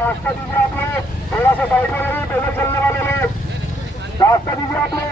रास्ता दीजिए आप लोग, थोड़ा सा साइड में रहिए, पहले चलने वाले लोग रास्ता दीजिए आप लोग।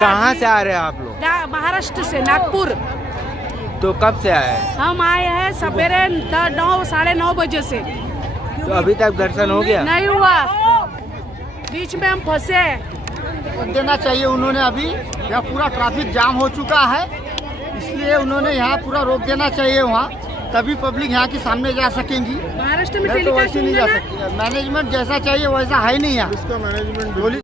कहाँ से आ रहे हैं आप लोग? महाराष्ट्र से, नागपुर। तो कब से आए हैं? हम आए हैं सवेरे 9 साढ़े 9 बजे से। तो अभी तक दर्शन हो गया? नहीं हुआ, बीच में हम फंसे। देना चाहिए उन्होंने, अभी यहाँ पूरा ट्रैफिक जाम हो चुका है, इसलिए उन्होंने यहाँ पूरा रोक देना चाहिए वहाँ, तभी पब्लिक यहाँ के सामने जा सकेंगी। महाराष्ट्र में तो वैसे नहीं जा सकती, मैनेजमेंट जैसा चाहिए वैसा है नहीं यहाँ। इसका मैनेजमेंट बोली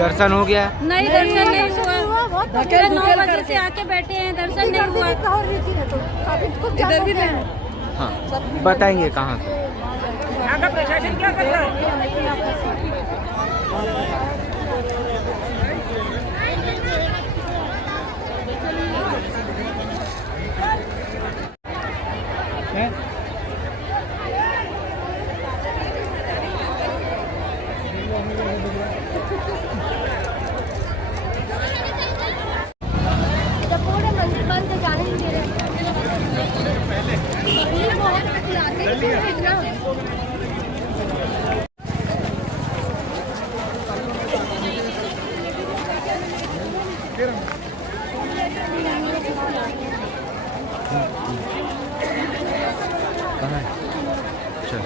दर्शन हो गया? नहीं, दर्शन नहीं हुआ। 9 बजे से आके बैठे हैं, दर्शन नहीं हुआ। इधर भी नहीं। हाँ, बताएंगे कहाँ से? यहाँ का प्रशासन क्या कर रहा है? पूरे मंदिर बंद है, जाने नहीं दे रहे। कहाँ है? अच्छा।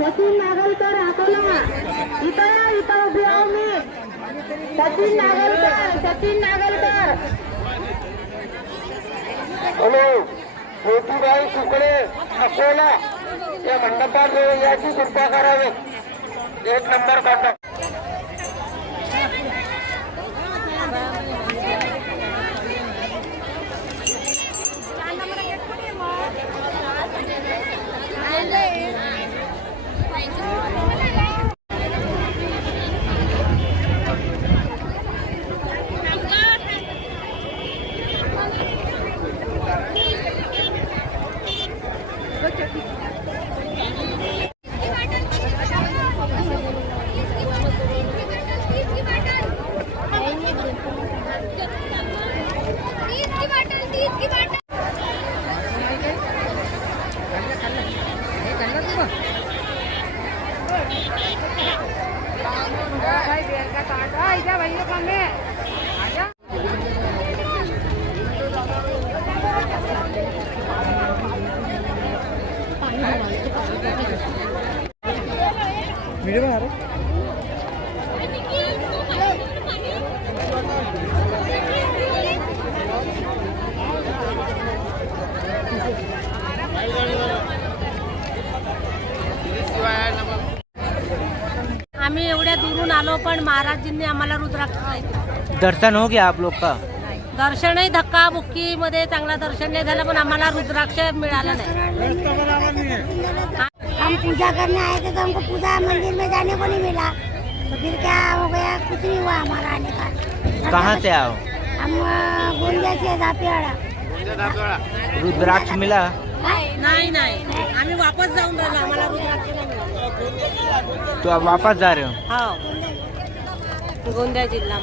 सचिन नागलकर अकोला, इथं या, इथं उभी आहो मी. सचिन नागलकर. हॅलो, ज्योतिबाई सुकडे अकोला या मंडपात याची कृपा करावी. 1 नंबर कॉन्टॅक्ट. वीडियो बना रहे? आम्ही एवढ्या दुरून आलो, पण महाराजांनी आम्हाला रुद्राक्ष दिले. दर्शन हो गया आप लोग का? दर्शनही धक्का बुक्की मध्ये चांगला दर्शन नाही झालं, पण आम्हाला रुद्राक्ष मिळालं नाही. हम पूजा करने आए थे तो हमको पूजा मंदिर में जाने को नहीं मिला, तो फिर क्या हो गया, कुछ नहीं हुआ हमारा आने का. कहाँ से आओ? हम गोंदिया से दापियाड़ा. रुद्राक्ष मिला? नाही नाही, आम्ही वापस जाऊन राहिलो, आम्हाला रुद्राक्ष नाही मिळालं. तो आप वापस जा रहे हो? हो, गोंदिया जिल्हा.